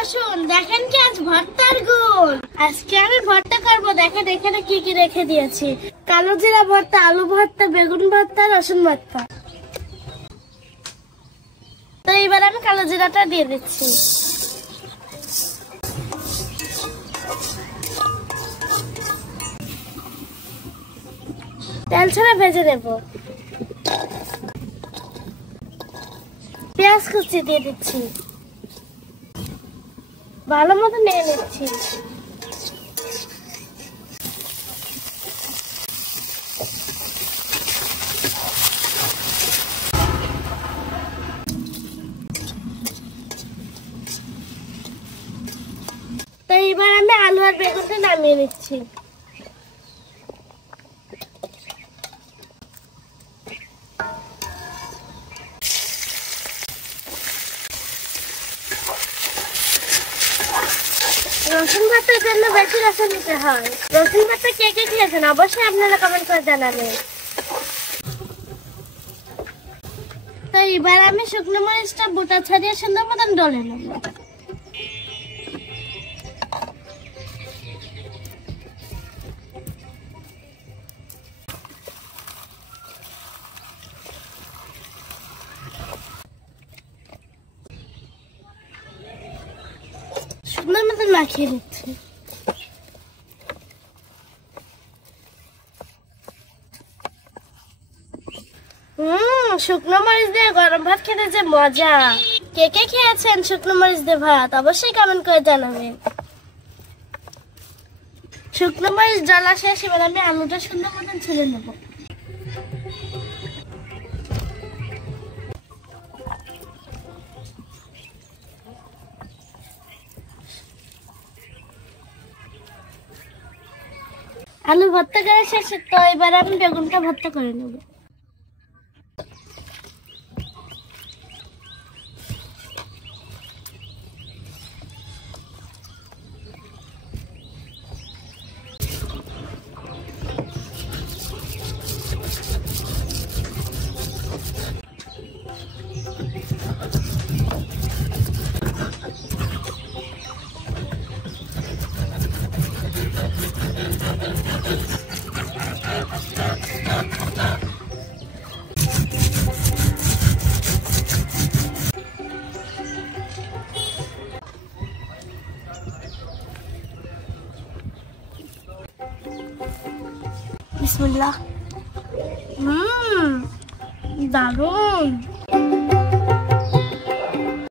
আসুন দেখেন কি আজ ভর্তার গুণ। আজকে আমি ভর্তা করবো, দেখেন এখানে কি কি রেখে দিয়েছি। কালো জিরা ভর্তা, আলু ভর্তা, বেগুন ভর্তা, রসুন ভর্তা। তো এবার আমি কালো জিরাটা দিয়ে দিচ্ছি। তেল ছাড়া ভেজে নেব। পেঁয়াজ কুচি দিয়ে দিচ্ছি, ভালো মতো নিয়ে নিচ্ছি। তো এবার আমি আলু আর বেগুনটা নামিয়ে নিচ্ছি। রসুন ভর্তার জন্য বেশি রসুন দিতে হয়। রসুন ভর্তা কে কে খেয়েছেন অবশ্যই আপনারা কমেন্ট করে জানাবেন। তো এবার আমি শুকনো মরিচটা বোটা ছাড়িয়ে সুন্দর মতন ডলে নেব। সুন্দর মতন মাখিয়ে দিচ্ছি। শুকনো মরিচ দিয়ে গরম ভাত খেতে যে মজা। কে কে খেয়েছেন শুকনো মরিচ দিয়ে ভাত অবশ্যই কমেন্ট করে জানাবেন। শুকনো মরিচ জ্বালা শেষ, এবার আমি আলুটা সুন্দর মতন ছেড়ে নেব। আলু ভর্তা করা শেষ, তো এবার আমি বেগুনটা ভর্তা করে নেব। বিসমিল্লাহ। দারুন।